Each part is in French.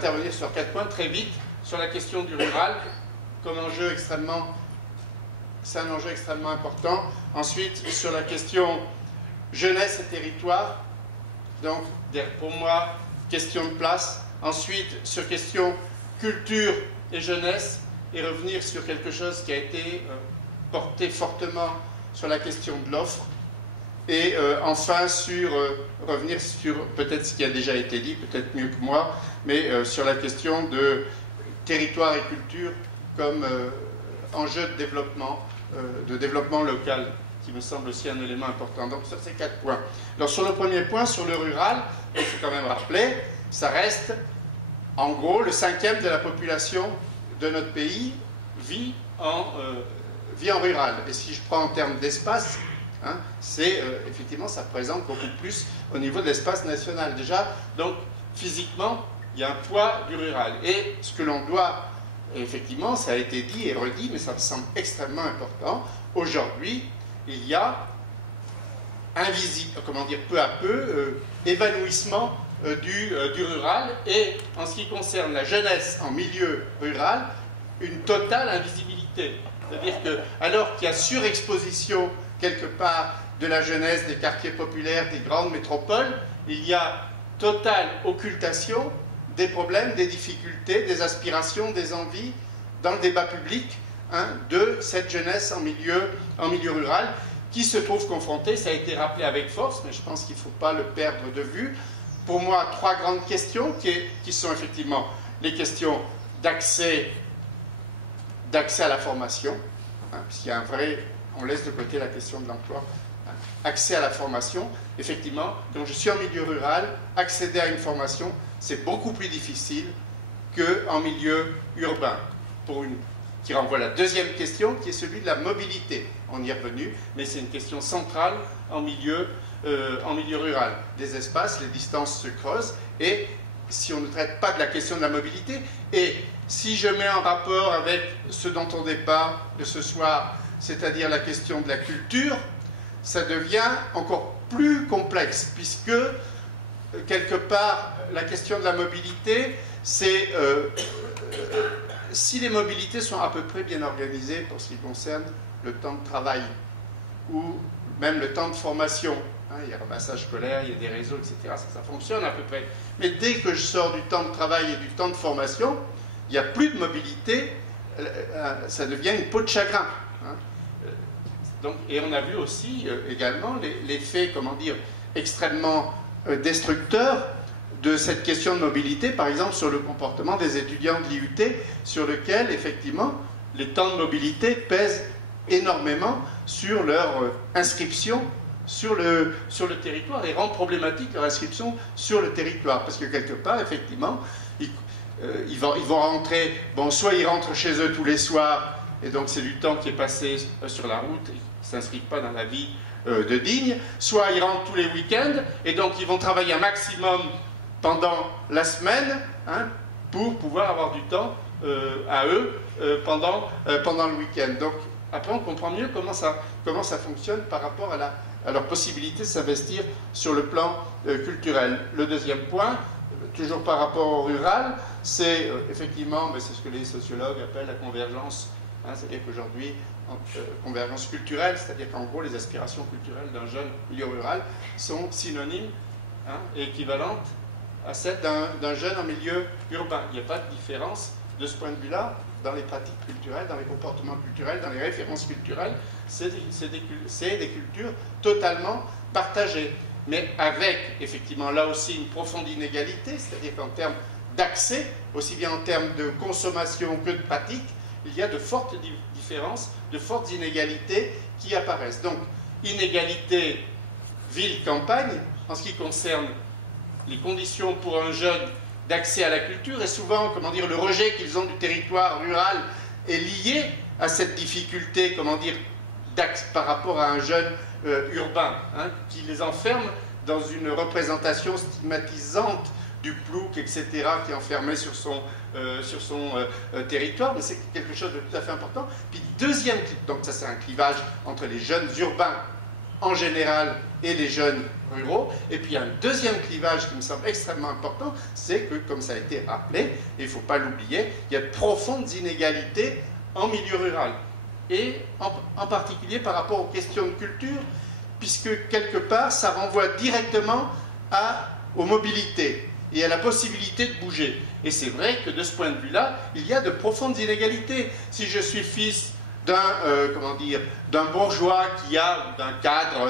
intervenir sur 4 points très vite, sur la question du rural, comme enjeu extrêmement, c'est un enjeu extrêmement important. Ensuite, sur la question jeunesse et territoire, donc pour moi, question de place. Ensuite, sur question culture et jeunesse, et revenir sur quelque chose qui a été porté fortement sur la question de l'offre. Et enfin, revenir sur peut-être ce qui a déjà été dit, peut-être mieux que moi, mais sur la question de territoire et culture comme enjeu de développement local, qui me semble aussi un élément important. Donc sur ces 4 points. Alors sur le premier point, sur le rural, il faut quand même rappeler, ça reste en gros le 5e de la population de notre pays vit en rural. Et si je prends en termes d'espace, hein, effectivement, ça représente beaucoup plus au niveau de l'espace national déjà. Donc, physiquement, il y a un poids du rural. Et ce que l'on doit, effectivement, ça a été dit et redit, mais ça me semble extrêmement important, aujourd'hui, il y a peu à peu, évanouissement du rural, et en ce qui concerne la jeunesse en milieu rural, une totale invisibilité. C'est-à-dire que, alors qu'il y a surexposition quelque part de la jeunesse des quartiers populaires, des grandes métropoles, il y a totale occultation des problèmes, des difficultés, des aspirations, des envies dans le débat public, hein, de cette jeunesse en milieu rural, qui se trouve confrontée, ça a été rappelé avec force, mais je pense qu'il ne faut pas le perdre de vue. Pour moi, 3 grandes questions qui sont effectivement les questions d'accès à la formation, hein, puisqu'il y a on laisse de côté la question de l'emploi, hein, accès à la formation. Effectivement, quand je suis en milieu rural, accéder à une formation, c'est beaucoup plus difficile qu'en milieu urbain, qui renvoie à la deuxième question, qui est celui de la mobilité. On y est revenu, mais c'est une question centrale en milieu rural. Des espaces, les distances se creusent, et si on ne traite pas de la question de la mobilité, et si je mets en rapport avec ce dont on débat de ce soir, c'est-à-dire la question de la culture, ça devient encore plus complexe, puisque, quelque part, la question de la mobilité, c'est... si les mobilités sont à peu près bien organisées pour ce qui concerne le temps de travail, ou même le temps de formation, hein, il y a le massage scolaire, il y a des réseaux, etc., ça fonctionne à peu près. Mais dès que je sors du temps de travail et du temps de formation, il n'y a plus de mobilité, ça devient une peau de chagrin. Hein. Donc, et on a vu aussi également l'effet, comment dire, extrêmement destructeur de cette question de mobilité, par exemple sur le comportement des étudiants de l'IUT, sur lequel, effectivement, les temps de mobilité pèsent énormément sur leur inscription sur le territoire, et rendent problématique leur inscription sur le territoire. Parce que quelque part, effectivement, ils vont rentrer, bon, soit ils rentrent chez eux tous les soirs, et donc c'est du temps qui est passé sur la route, ils ne s'inscrivent pas dans la vie de digne, soit ils rentrent tous les week-ends, et donc ils vont travailler un maximum pendant la semaine, hein, pour pouvoir avoir du temps à eux pendant le week-end. Donc après on comprend mieux comment ça fonctionne par rapport à leur possibilité de s'investir sur le plan culturel. Le deuxième point, toujours par rapport au rural, c'est effectivement, c'est ce que les sociologues appellent la convergence, hein, c'est-à-dire qu'aujourd'hui, convergence culturelle, c'est-à-dire qu'en gros les aspirations culturelles d'un jeune milieu rural sont synonymes, hein, et équivalentes à celle d'un jeune en milieu urbain. Il n'y a pas de différence de ce point de vue-là dans les pratiques culturelles, dans les comportements culturels, dans les références culturelles. C'est des cultures totalement partagées, mais avec effectivement là aussi une profonde inégalité, c'est-à-dire qu'en termes d'accès, aussi bien en termes de consommation que de pratique, il y a de fortes différences, de fortes inégalités qui apparaissent. Donc, inégalité ville-campagne en ce qui concerne les conditions pour un jeune d'accès à la culture, et souvent, comment dire, le rejet qu'ils ont du territoire rural est lié à cette difficulté, comment dire, par rapport à un jeune urbain, hein, qui les enferme dans une représentation stigmatisante du plouc, etc., qui est enfermé sur son territoire, mais c'est quelque chose de tout à fait important. Puis deuxième, donc ça c'est un clivage entre les jeunes urbains en général et les jeunes ruraux. Et puis un deuxième clivage qui me semble extrêmement important, c'est que, comme ça a été rappelé, et il ne faut pas l'oublier, il y a de profondes inégalités en milieu rural. Et en particulier par rapport aux questions de culture, puisque quelque part, ça renvoie directement aux mobilités et à la possibilité de bouger. Et c'est vrai que de ce point de vue-là, il y a de profondes inégalités. Si je suis fils d'un bourgeois qui a, ou d'un cadre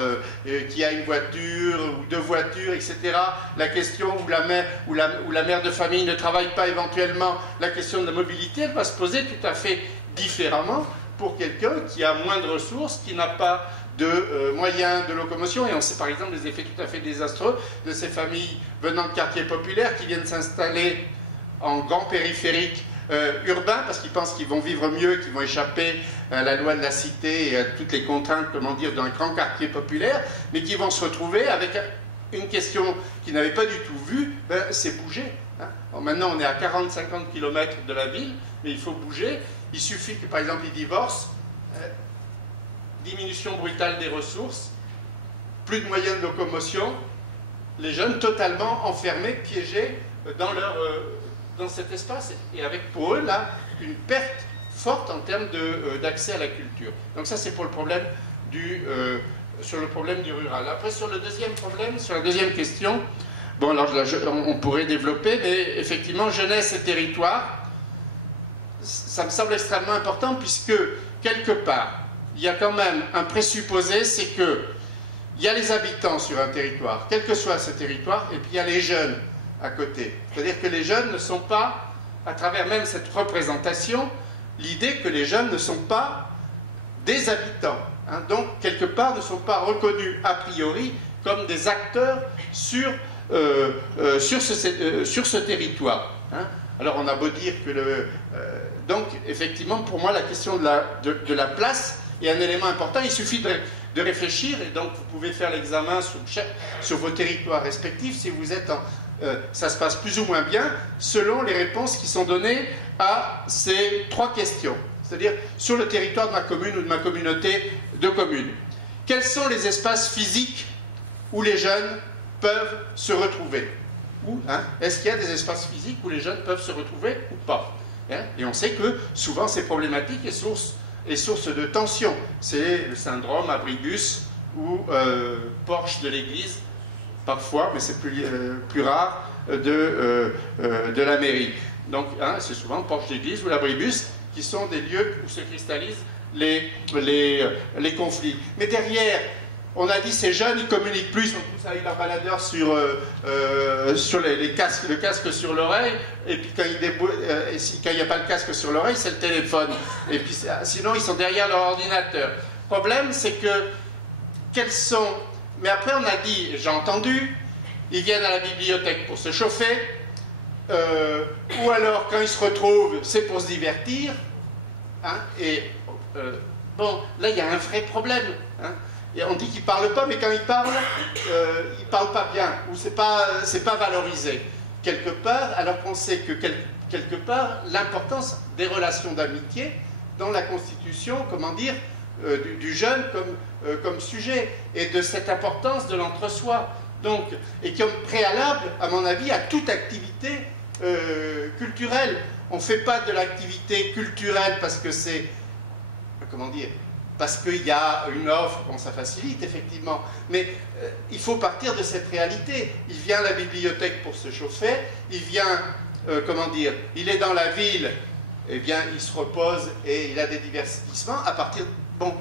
qui a une voiture ou deux voitures, etc., la question où la mère de famille ne travaille pas éventuellement, la question de la mobilité, elle va se poser tout à fait différemment pour quelqu'un qui a moins de ressources, qui n'a pas de moyens de locomotion. Et on sait par exemple les effets tout à fait désastreux de ces familles venant de quartiers populaires qui viennent s'installer en grand périphérique urbain parce qu'ils pensent qu'ils vont vivre mieux, qu'ils vont échapper à la loi de la cité et à toutes les contraintes, comment dire, d'un grand quartier populaire, mais qui vont se retrouver avec une question qu'ils n'avaient pas du tout vue, c'est bouger. Hein. Alors maintenant on est à 40-50 km de la ville, mais il faut bouger. Il suffit que par exemple ils divorcent, diminution brutale des ressources, plus de moyens de locomotion, les jeunes totalement enfermés, piégés dans cet espace, et avec pour eux là une perte forte en termes d'accès à la culture. Donc ça c'est pour le problème sur le problème du rural. Après sur le deuxième problème, sur la deuxième question, bon alors là, on pourrait développer, mais effectivement jeunesse et territoire, ça me semble extrêmement important puisque quelque part il y a quand même un présupposé, c'est que il y a les habitants sur un territoire, quel que soit ce territoire, et puis il y a les jeunes à côté. C'est-à-dire que les jeunes ne sont pas, à travers même cette représentation, l'idée que les jeunes ne sont pas des habitants, hein, donc quelque part ne sont pas reconnus a priori comme des acteurs sur ce territoire. Hein. Alors on a beau dire que donc effectivement pour moi la question de la place est un élément important. Il suffit de réfléchir, et donc vous pouvez faire l'examen sur vos territoires respectifs si vous êtes ça se passe plus ou moins bien selon les réponses qui sont données à ces trois questions. C'est-à-dire sur le territoire de ma commune ou de ma communauté de communes. Quels sont les espaces physiques où les jeunes peuvent se retrouver? Hein, est-ce qu'il y a des espaces physiques où les jeunes peuvent se retrouver ou pas? Hein, et on sait que souvent ces problématiques est source de tension. C'est le syndrome abribus ou porche de l'église, parfois, mais c'est plus rare, de la mairie. Donc hein, c'est souvent porche d'église ou l'abribus qui sont des lieux où se cristallisent les conflits. Mais derrière, on a dit ces jeunes, ils communiquent plus, on pousse avec leur baladeur sur le casque sur l'oreille, et puis quand il n'y a pas le casque sur l'oreille, c'est le téléphone. Et puis sinon, ils sont derrière leur ordinateur. Le problème, c'est que, quels sont... Mais après, on a dit, j'ai entendu, ils viennent à la bibliothèque pour se chauffer, ou alors, quand ils se retrouvent, c'est pour se divertir. Hein, et bon, là, il y a un vrai problème. Hein. Et on dit qu'ils ne parlent pas, mais quand ils parlent pas bien, ou c'est pas valorisé. Quelque part, alors qu'on sait que quelque part, l'importance des relations d'amitié dans la constitution, comment dire, du jeune comme sujet, et de cette importance de l'entre-soi. Donc, et comme préalable, à mon avis, à toute activité culturelle. On ne fait pas de l'activité culturelle parce que c'est, comment dire, parce qu'il y a une offre, bon, ça facilite effectivement, mais il faut partir de cette réalité. Il vient à la bibliothèque pour se chauffer, il vient, comment dire, il est dans la ville, eh bien il se repose et il a des divertissements à partir, bon,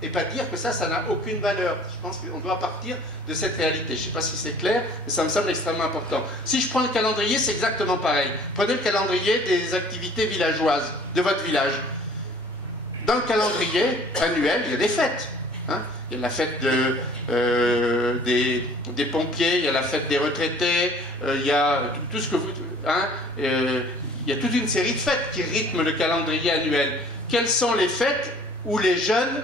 et pas dire que ça n'a aucune valeur. Je pense qu'on doit partir de cette réalité. Je ne sais pas si c'est clair, mais ça me semble extrêmement important. Si je prends le calendrier, c'est exactement pareil. Prenez le calendrier des activités villageoises de votre village. Dans le calendrier annuel, il y a des fêtes. Hein. Il y a la fête des pompiers, il y a la fête des retraités, il y a tout ce que vous... Hein, il y a toute une série de fêtes qui rythment le calendrier annuel. Quelles sont les fêtes où les jeunes,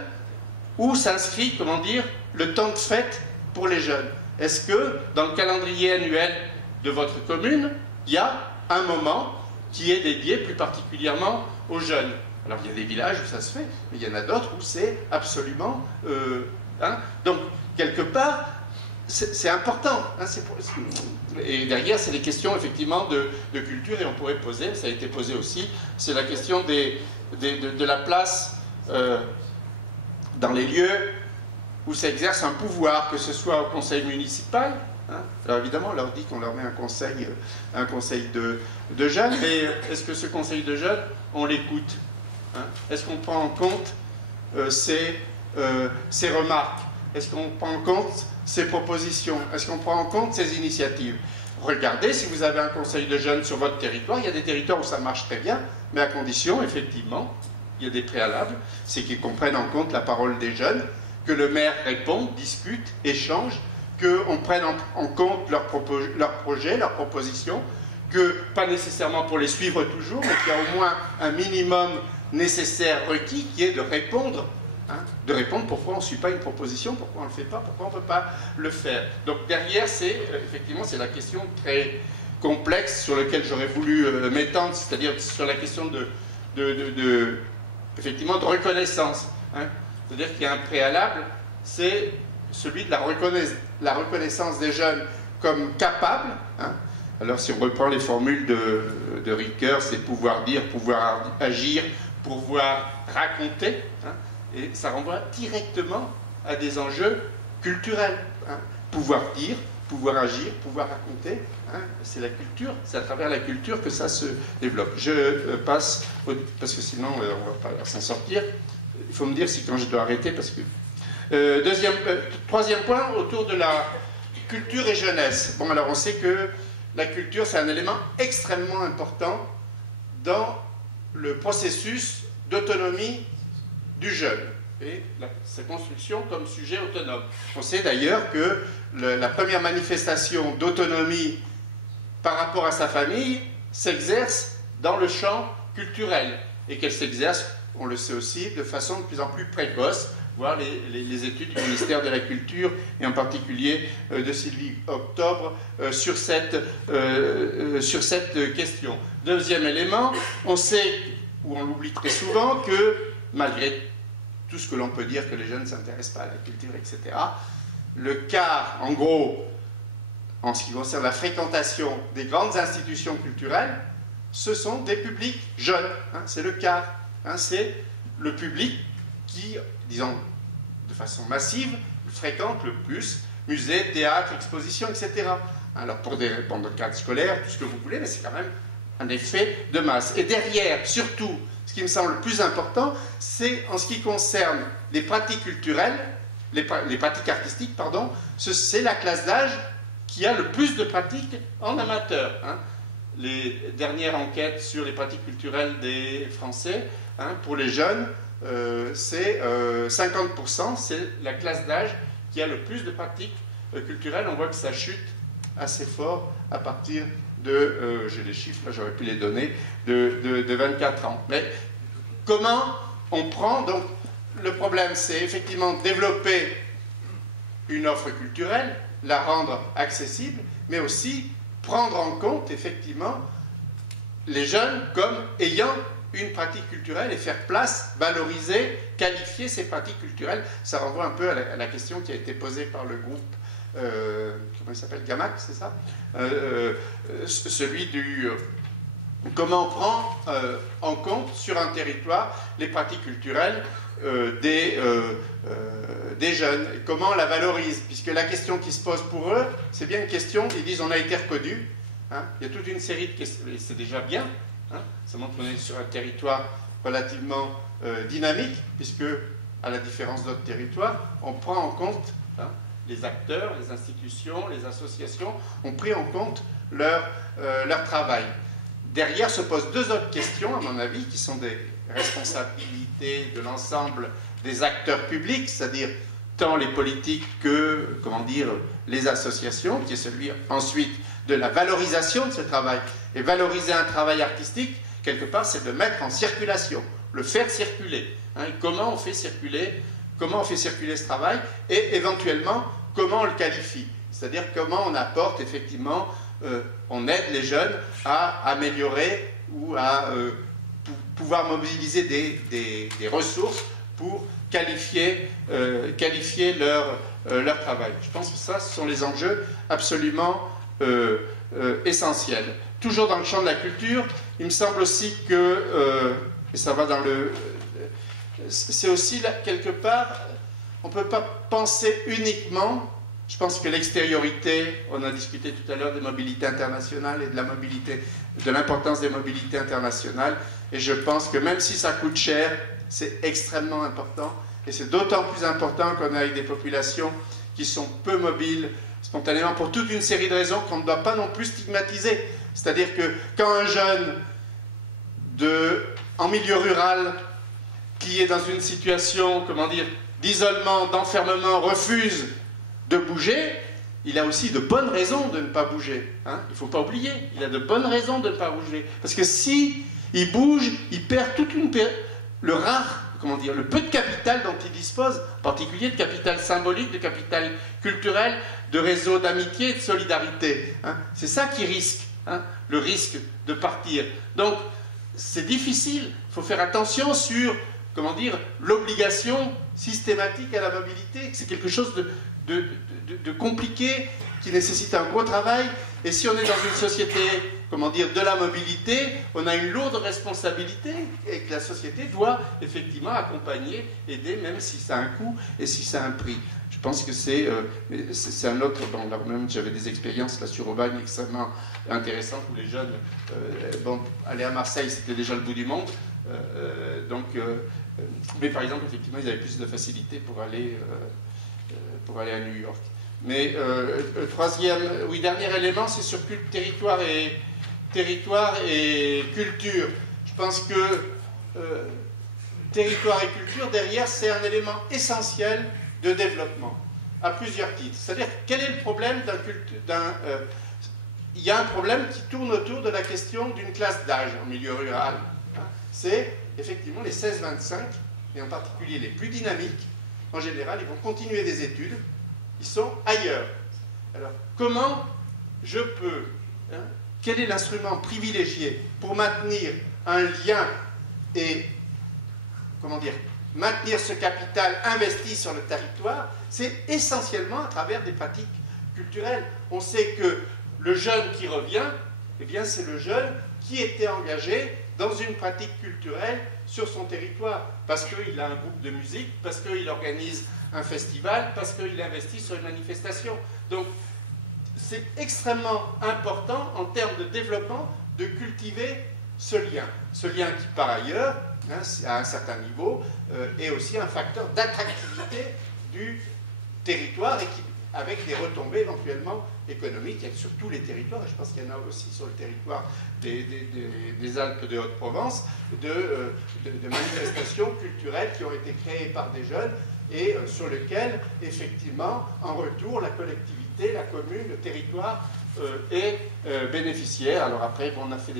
où s'inscrit, comment dire, le temps de fête pour les jeunes? Est-ce que dans le calendrier annuel de votre commune, il y a un moment qui est dédié plus particulièrement aux jeunes? Alors il y a des villages où ça se fait, mais il y en a d'autres où c'est absolument Hein. Donc, quelque part, c'est important. Hein, et derrière, c'est des questions, effectivement, de culture, et on pourrait poser, ça a été posé aussi, c'est la question de la place dans les lieux où s'exerce un pouvoir, que ce soit au conseil municipal. Hein. Alors évidemment, on leur dit qu'on leur met un conseil de jeunes, mais est-ce que ce conseil de jeunes, on l'écoute? Hein? Est-ce qu'on prend en compte ces remarques? Est-ce qu'on prend en compte ces propositions? Est-ce qu'on prend en compte ces initiatives? Regardez, si vous avez un conseil de jeunes sur votre territoire, il y a des territoires où ça marche très bien, mais à condition, effectivement, il y a des préalables, c'est qu'ils comprennent en compte la parole des jeunes, que le maire réponde, discute, échange, qu'on prenne en compte leurs projets, leurs propositions, que, pas nécessairement pour les suivre toujours, mais qu'il y a au moins un minimum nécessaire requis qui est de répondre. Hein, de répondre pourquoi on ne suit pas une proposition, pourquoi on ne le fait pas, pourquoi on ne peut pas le faire. Donc derrière, effectivement, c'est la question très complexe sur laquelle j'aurais voulu m'étendre, c'est-à-dire sur la question effectivement, de reconnaissance. Hein. C'est-à-dire qu'il y a un préalable, c'est celui de la reconnaissance des jeunes comme capables. Hein. Alors si on reprend les formules de Ricoeur, c'est pouvoir dire, pouvoir agir, pouvoir raconter. Hein. Et ça renvoie directement à des enjeux culturels. Hein. Pouvoir dire, pouvoir agir, pouvoir raconter, hein, c'est la culture, c'est à travers la culture que ça se développe. Je passe, parce que sinon on ne va pas s'en sortir, il faut me dire si quand je dois arrêter, parce que... troisième point, autour de la culture et jeunesse. Bon, alors on sait que la culture, c'est un élément extrêmement important dans le processus d'autonomie du jeune et sa construction comme sujet autonome. On sait d'ailleurs que la première manifestation d'autonomie par rapport à sa famille s'exerce dans le champ culturel et qu'elle s'exerce, on le sait aussi, de façon de plus en plus précoce, voir les études du ministère de la Culture et en particulier de Sylvie Octobre sur cette question. Deuxième élément, on sait, ou on l'oublie très souvent, que malgré tout ce que l'on peut dire que les jeunes ne s'intéressent pas à la culture, etc., le quart, en gros, en ce qui concerne la fréquentation des grandes institutions culturelles, ce sont des publics jeunes, hein, c'est le quart, hein, c'est le public qui, disons, de façon massive, fréquente le plus musées, théâtres, expositions, etc. Alors pour le cadre scolaire, tout ce que vous voulez, mais c'est quand même un effet de masse. Et derrière, surtout, ce qui me semble le plus important, c'est en ce qui concerne les pratiques culturelles, les pratiques artistiques, pardon, c'est la classe d'âge qui a le plus de pratiques en amateur. Hein. Les dernières enquêtes sur les pratiques culturelles des Français, hein, pour les jeunes, c'est 50%, c'est la classe d'âge qui a le plus de pratiques culturelles. On voit que ça chute assez fort à partir de, j'ai les chiffres, là j'aurais pu les donner, de 24 ans. Mais comment on prend, donc le problème c'est effectivement développer une offre culturelle, la rendre accessible, mais aussi prendre en compte effectivement les jeunes comme ayant une pratique culturelle et faire place, valoriser, qualifier ces pratiques culturelles. Ça renvoie un peu à la question qui a été posée par le groupe, comment il s'appelle, Gamac, c'est ça, celui du... comment on prend en compte sur un territoire les pratiques culturelles des jeunes, comment on la valorise, puisque la question qui se pose pour eux, c'est bien une question, ils disent on a été reconnu, hein, il y a toute une série de questions, et c'est déjà bien, hein, ça montre qu'on est sur un territoire relativement dynamique, puisque à la différence d'autres territoires, on prend en compte, hein, les acteurs, les institutions, les associations ont pris en compte leur travail. Derrière se posent deux autres questions, à mon avis, qui sont des responsabilités de l'ensemble des acteurs publics, c'est-à-dire tant les politiques que, comment dire, les associations, qui est celui ensuite de la valorisation de ce travail. Et valoriser un travail artistique, quelque part, c'est de mettre en circulation, le faire circuler. Hein, comment on fait circuler ce travail et éventuellement comment on le qualifie. C'est-à-dire comment on apporte effectivement, on aide les jeunes à améliorer ou à pouvoir mobiliser des ressources pour qualifier leur travail. Je pense que ça, ce sont les enjeux absolument essentiels. Toujours dans le champ de la culture, il me semble aussi que, et ça va dans le... c'est aussi, là, quelque part, on ne peut pas penser uniquement, je pense que l'extériorité, on a discuté tout à l'heure des mobilités internationales et de la mobilité, de l'importance des mobilités internationales, et je pense que même si ça coûte cher, c'est extrêmement important, et c'est d'autant plus important qu'on a avec des populations qui sont peu mobiles spontanément pour toute une série de raisons qu'on ne doit pas non plus stigmatiser. C'est-à-dire que quand un jeune en milieu rural qui est dans une situation, comment dire, d'isolement, d'enfermement, refuse de bouger, il a aussi de bonnes raisons de ne pas bouger. Hein, il ne faut pas oublier, il a de bonnes raisons de ne pas bouger. Parce que si il bouge, il perd le rare, comment dire, le peu de capital dont il dispose, en particulier de capital symbolique, de capital culturel, de réseau d'amitié et de solidarité. Hein. C'est ça qui risque, hein, le risque de partir. Donc, c'est difficile, il faut faire attention sur, comment dire, l'obligation systématique à la mobilité. C'est quelque chose de compliqué, qui nécessite un gros travail. Et si on est dans une société, comment dire, de la mobilité, on a une lourde responsabilité et que la société doit effectivement accompagner, aider, même si ça a un coût et si ça a un prix. Je pense que c'est un autre... Bon, là même, j'avais des expériences là sur Aubagne extrêmement intéressantes où les jeunes... bon, aller à Marseille, c'était déjà le bout du monde. Mais par exemple, effectivement, ils avaient plus de facilité pour aller à New York. Mais dernier élément, c'est sur territoire et culture. Je pense que territoire et culture, derrière, c'est un élément essentiel de développement, à plusieurs titres. C'est-à-dire, quel est le problème il y a un problème qui tourne autour de la question d'une classe d'âge en milieu rural. Hein. C'est effectivement les 16-25, et en particulier les plus dynamiques. En général, ils vont continuer des études, ils sont ailleurs. Alors, comment je peux, hein, quel est l'instrument privilégié pour maintenir un lien et, comment dire, maintenir ce capital investi sur le territoire? C'est essentiellement à travers des pratiques culturelles. On sait que le jeune qui revient, eh bien, c'est le jeune qui était engagé dans une pratique culturelle sur son territoire, parce qu'il a un groupe de musique, parce qu'il organise un festival, parce qu'il investit sur une manifestation. Donc, c'est extrêmement important en termes de développement de cultiver ce lien qui, par ailleurs, hein, à un certain niveau, est aussi un facteur d'attractivité du territoire et qui, avec des retombées éventuellement économiques sur tous les territoires, et je pense qu'il y en a aussi sur le territoire des Alpes de Haute-Provence, de manifestations culturelles qui ont été créées par des jeunes et sur lesquelles, effectivement, en retour, la collectivité, la commune, le territoire est bénéficiaire. Alors après, bon, on a fait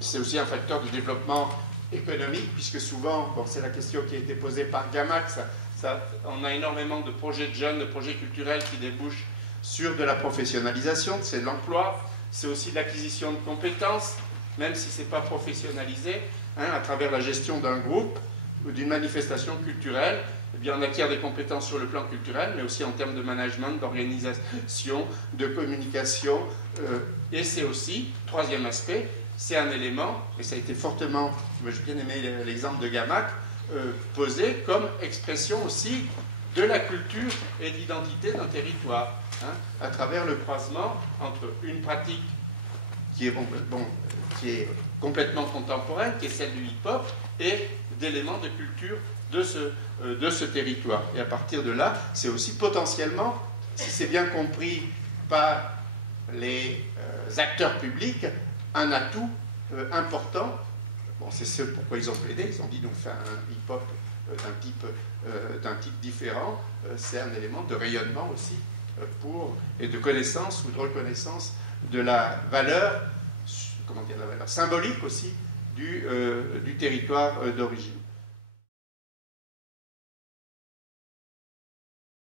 c'est aussi un facteur de développement économique, puisque souvent, bon, c'est la question qui a été posée par Gamac, on a énormément de projets de jeunes, de projets culturels qui débouchent sur de la professionnalisation, c'est de l'emploi, c'est aussi de l'acquisition de compétences, même si ce n'est pas professionnalisé, hein, à travers la gestion d'un groupe ou d'une manifestation culturelle, eh bien, on acquiert des compétences sur le plan culturel, mais aussi en termes de management, d'organisation, de communication, et c'est aussi, troisième aspect, c'est un élément, et ça a été fortement, j'ai bien aimé l'exemple de Gamac, posé comme expression aussi de la culture et d'identité d'un territoire, hein, à travers le croisement entre une pratique qui est, qui est complètement contemporaine, qui est celle du hip-hop, et d'éléments de culture de ce territoire. Et à partir de là, c'est aussi potentiellement, si c'est bien compris par les acteurs publics, un atout important. Bon, c'est ce pourquoi ils ont plaidé, ils ont dit donc faire un hip-hop d'un type différent, c'est un élément de rayonnement aussi et de connaissance ou de reconnaissance de la valeur, comment dire, la valeur symbolique aussi du territoire d'origine.